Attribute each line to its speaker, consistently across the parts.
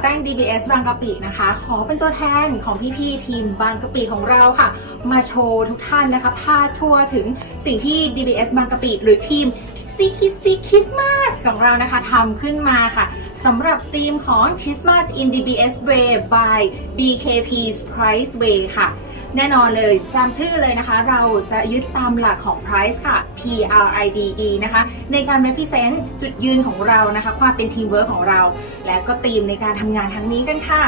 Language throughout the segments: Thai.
Speaker 1: แป้ง DBS บางกะปินะคะ ขอเป็นตัวแทนของพี่ๆทีมบางกะปิของเราค่ะ มาโชว์ทุกท่านนะคะพาทัวร์ถึงสิ่งที่ DBS บางกะปิหรือทีมซีคิซีคริสต์มาสของเรานะคะทำขึ้นมาค่ะสำหรับธีมของ Christmas in DBS Way by BKP's Price Way ค่ะ แน่นอนเลยจำชื่อเลยนะคะ เราจะยึดตามหลักของ Price ค่ะ P R I D E นะคะ ในการ represent จุดยืนของเรานะคะ ความเป็นทีมเวิร์กของเรา และก็ธีมในการทำงานทั้งนี้กันค่ะ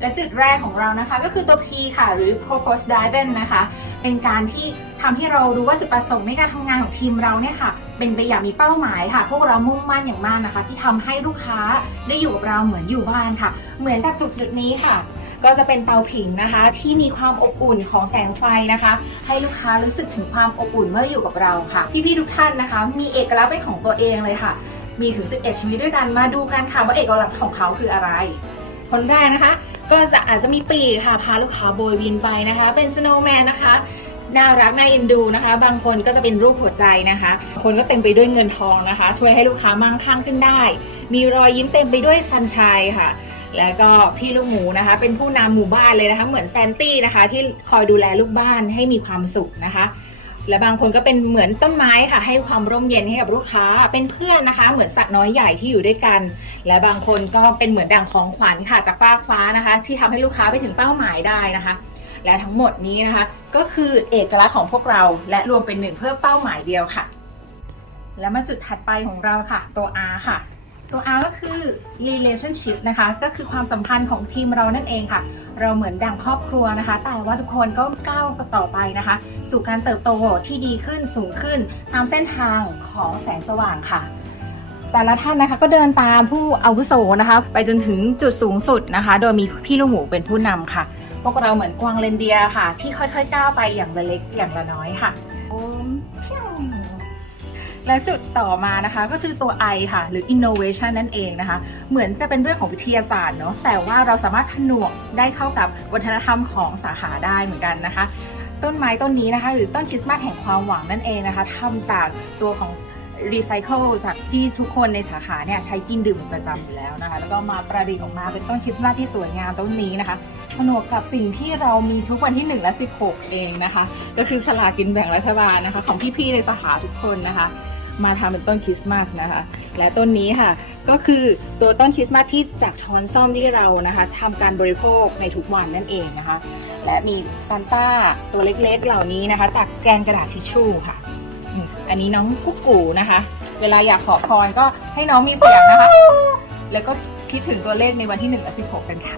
Speaker 1: และจุดแรกของเรานะคะก็คือตัว P ค่ะ หรือ purpose driven นะคะ เป็นการที่ทำให้เรารู้ว่าจุดประสงค์ในการทำงานของทีมเราเนี่ยค่ะ เป็นไปอย่างมีเป้าหมายค่ะ พวกเรามุ่งมั่นอย่างมากนะคะ ที่ทำให้ลูกค้าได้อยู่กับเราเหมือนอยู่บ้านค่ะ เหมือนกับจุดจุดนี้ค่ะ ก็จะเป็นเตาผิงนะคะ ที่มีความอบอุ่นของแสงไฟนะคะ ให้ลูกค้ารู้สึกถึงความอบอุ่นเมื่ออยู่กับเราค่ะพี่ๆทุกท่านนะคะ มีเอกลักษณ์เป็นของตัวเองเลยค่ะ มีถึง 11ชีวิตด้วยกันมาดูกันค่ะว่าเอกลักษณ์ของเขาคืออะไร คนแรกนะคะ ก็จะอาจจะมีปีกค่ะพาลูกค้าโบยบินไปนะคะ เป็นสโนว์แมนนะคะน่ารักน่าเอ็นดูนะคะ บางคนก็จะเป็นรูปหัวใจนะคะ คนก็เต็มไปด้วยเงินทองนะคะ ช่วยให้ลูกค้ามั่งคั่งขึ้นได้ มีรอยยิ้มเต็มไปด้วยซันชัยค่ะ แล้วก็พี่ลูกหมูนะคะ เป็นผู้นำหมู่บ้านเลยนะคะ เหมือนแซนตี้นะคะ ที่คอยดูแลลูกบ้านให้มีความสุขนะคะ และบางคนก็เป็นเหมือนต้นไม้ค่ะ ให้ความร่มเย็นให้กับลูกค้า เป็นเพื่อนนะคะ เหมือนสัตว์น้อยใหญ่ที่อยู่ด้วยกัน และบางคนก็เป็นเหมือนดั่งของขวัญค่ะจากฟ้าฟ้านะคะ ที่ทำให้ลูกค้าไปถึงเป้าหมายได้นะคะ และทั้งหมดนี้นะคะ ก็คือเอกลักษณ์ของพวกเราและรวมเป็นหนึ่งเพื่อเป้าหมายเดียวค่ะ และมาจุดถัดไปของเราค่ะ ตัว R ค่ะ ตัว R ก็คือ relationship นะคะ ก็คือความสัมพันธ์ของทีมเรานั่นเองค่ะ เราเหมือนดังครอบครัวนะคะ แต่ว่าทุกคนก็ก้าวต่อไปนะคะ สู่การเติบโตที่ดีขึ้นสูงขึ้นตามเส้นทางของแสงสว่างค่ะ แต่ละท่านนะคะก็เดินตามผู้อาวุโสนะคะ ไปจนถึงจุดสูงสุดนะคะ โดยมีพี่ลูกหมูเป็นผู้นำค่ะ พวกเราเหมือนกวางเรนเดียร์ค่ะ ที่ค่อยๆก้าวไปอย่างละเล็กอย่างละน้อยค่ะโอม และจุดต่อมานะคะก็คือตัว I ค่ะ หรือ innovation นั่นเองนะคะ เหมือนจะเป็นเรื่องของวิทยาศาสตร์เนาะแต่ว่าเราสามารถผนวกได้เข้ากับวัฒนธรรมของสาขาได้เหมือนกันนะคะ ต้นไม้ต้นนี้นะคะ หรือต้นคริสต์มาสแห่งความหวังนั่นเองนะคะทำจากตัวของรีไซเคิลจากที่ทุกคนในสาขาเนี่ยใช้กินดื่มเป็นประจำอยู่แล้วนะคะ แล้วก็มาประดิษฐ์ออกมาเป็นต้นคริสต์มาสที่สวยงามต้นนี้นะคะผนวกกับสิ่งที่เรามีทุกวันที่ 1 และ 16 เองนะคะ ก็คือฉลากกินแบ่งรัฐบาลนะคะ ของพี่ๆในสาขาทุกคนนะคะ มาทำเป็นต้นคริสต์มาสนะคะ และต้นนี้ค่ะ ก็คือตัวต้นคริสต์มาสที่จากช้อนซ่อมที่เรานะคะทำการบริโภคในทุกวันนั่นเองนะคะ และมีซันต้าตัวเล็กๆเหล่านี้นะคะ จากแกนกระดาษทิชชู่ค่ะ อันนี้น้องกุ๊กกูนะคะ เวลาอยากขอพรก็ให้น้องมีเสียงนะคะ แล้วก็คิดถึงตัวเลขในวันที่1และ16 กันค่ะ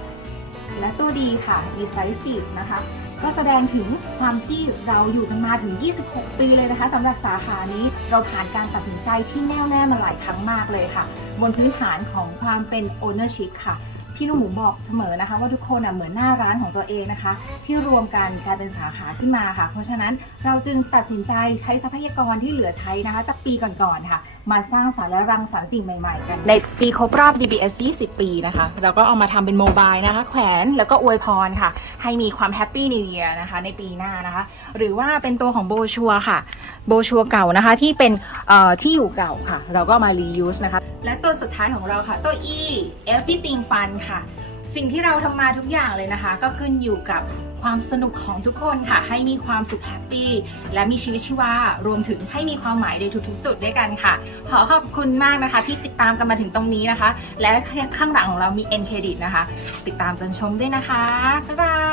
Speaker 1: และตัวดีค่ะ Decisive นะคะ ก็แสดงถึงความที่เราอยู่กันมาถึง 26 ปีเลยนะคะสำหรับสาขานี้เราผ่านการตัดสินใจที่แน่วแน่มาหลายครั้งมากเลยค่ะ บนพื้นฐานของความเป็น ownership ค่ะพี่ลูกหมูบอกเสมอนะคะ ว่าทุกคนอะเหมือนหน้าร้านของตัวเองนะคะ ที่รวมกันกลายเป็นสาขาขึ้นมาค่ะ เพราะฉะนั้นเราจึงตัดสินใจใช้ทรัพยากรที่เหลือใช้นะคะ จากปีก่อนๆค่ะ มาสร้างสรรค์และรังสรรค์สิ่งใหม่ๆกัน ในปีครบรอบ DBS 20 ปีนะคะ เราก็เอามาทำเป็นโมบายนะคะ แขวนแล้วก็อวยพรค่ะ ให้มีความแฮปปี้นิว e ย r นะคะในปีหน้านะคะ หรือว่าเป็นตัวของโบชัวค่ะ โบชัวเก่านะคะที่เป็นเอ่อที่อยู่เก่าค่ะ เราก็มา reuse นะคะ และตัวสุดท้ายของเราค่ะ ตัว E everything fun ค่ะ สิ่งที่เราทำมาทุกอย่างเลยนะคะ ก็ขึ้นอยู่กับความสนุกของทุกคนค่ะ ให้มีความสุขแฮปปี้และมีชีวิตชีวารวมถึงให้มีความหมายในทุกๆ จุดด้วยกันค่ะ ขอขอบคุณมากนะคะ ที่ติดตามกันมาถึงตรงนี้นะคะ และข้างหลังของเรามี end credit นะคะ ติดตามจนชมด้วยนะคะบ๊ายบาย